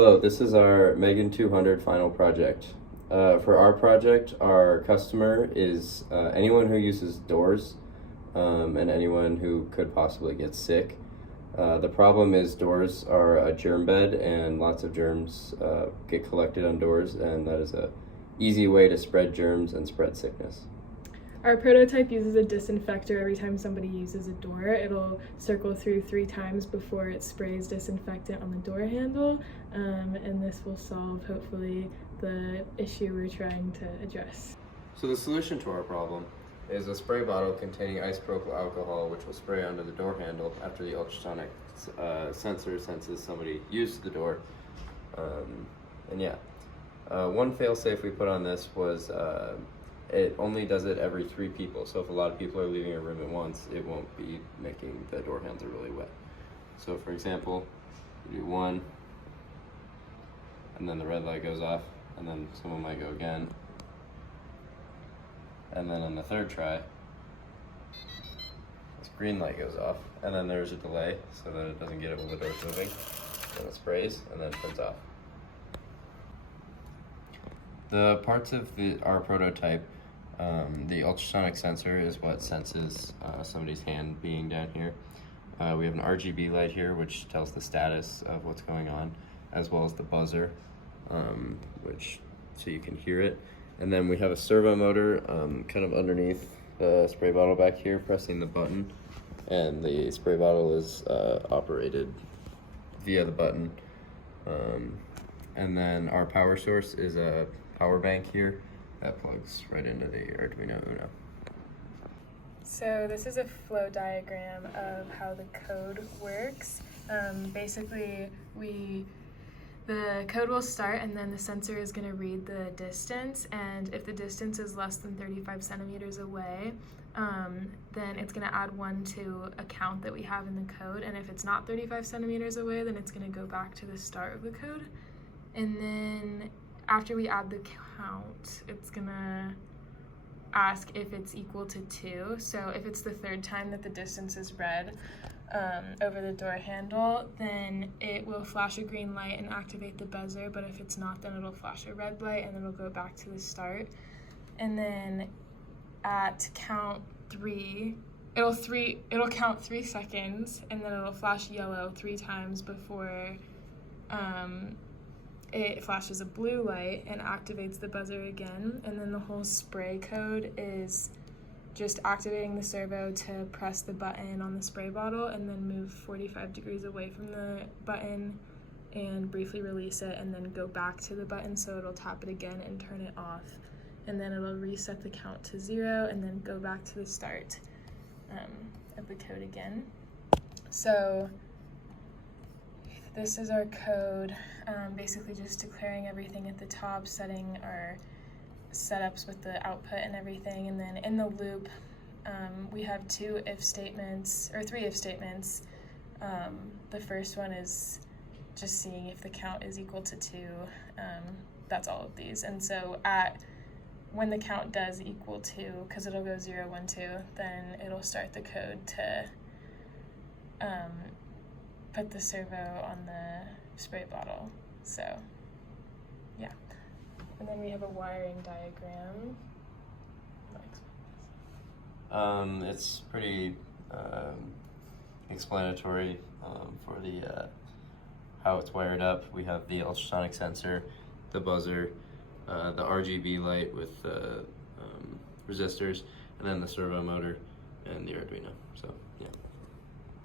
Hello, this is our Megan 200 final project. For our project, our customer is anyone who uses doors and anyone who could possibly get sick. The problem is doors are a germ bed and lots of germs get collected on doors, and that is a easy way to spread germs and spread sickness. Our prototype uses a disinfector every time somebody uses a door. It'll circle through 3 times before it sprays disinfectant on the door handle, and this will solve, hopefully, the issue we're trying to address. So the solution to our problem is a spray bottle containing isopropyl alcohol, which will spray onto the door handle after the ultrasonic sensor senses somebody used the door. One fail-safe we put on this was it only does it every 3 people. So if a lot of people are leaving a room at once, it won't be making the door handle really wet. So for example, you do 1, and then the red light goes off, and then someone might go again. And then on the 3rd try, this green light goes off, and then there's a delay so that it doesn't get it when the door's moving. Then it sprays, and then turns off. The parts of our prototype, the ultrasonic sensor is what senses somebody's hand being down here. We have an RGB light here, which tells the status of what's going on, as well as the buzzer, so you can hear it. And then we have a servo motor kind of underneath the spray bottle back here, pressing the button, and the spray bottle is operated via the button. And then our power source is a power bank here that plugs right into the Arduino Uno. So this is a flow diagram of how the code works. Basically, the code will start, and then the sensor is going to read the distance, and if the distance is less than 35 centimeters away, then it's going to add 1 to a count that we have in the code, and if it's not 35 centimeters away, then it's going to go back to the start of the code. And then after we add the count, it's going to ask if it's equal to 2. So if it's the 3rd time that the distance is read over the door handle, then it will flash a green light and activate the buzzer, but if it's not, then it'll flash a red light and then it'll go back to the start. And then at count 3, it'll count 3 seconds, and then it'll flash yellow 3 times before it flashes a blue light and activates the buzzer again. And then the whole spray code is just activating the servo to press the button on the spray bottle and then move 45 degrees away from the button and briefly release it, and then go back to the button so it'll tap it again and turn it off. And then it'll reset the count to 0 and then go back to the start of the code again. So this is our code, basically just declaring everything at the top, setting our setups with the output and everything, and then in the loop we have 3 if statements. The first one is just seeing if the count is equal to 2. That's all of these. And so when the count does equal 2, because it'll go 0, 1, 2, then it'll start the code to put the servo on the spray bottle. So yeah. And then we have a wiring diagram. It's pretty explanatory for the how it's wired up. We have the ultrasonic sensor, the buzzer, the RGB light with the resistors, and then the servo motor and the Arduino. So yeah.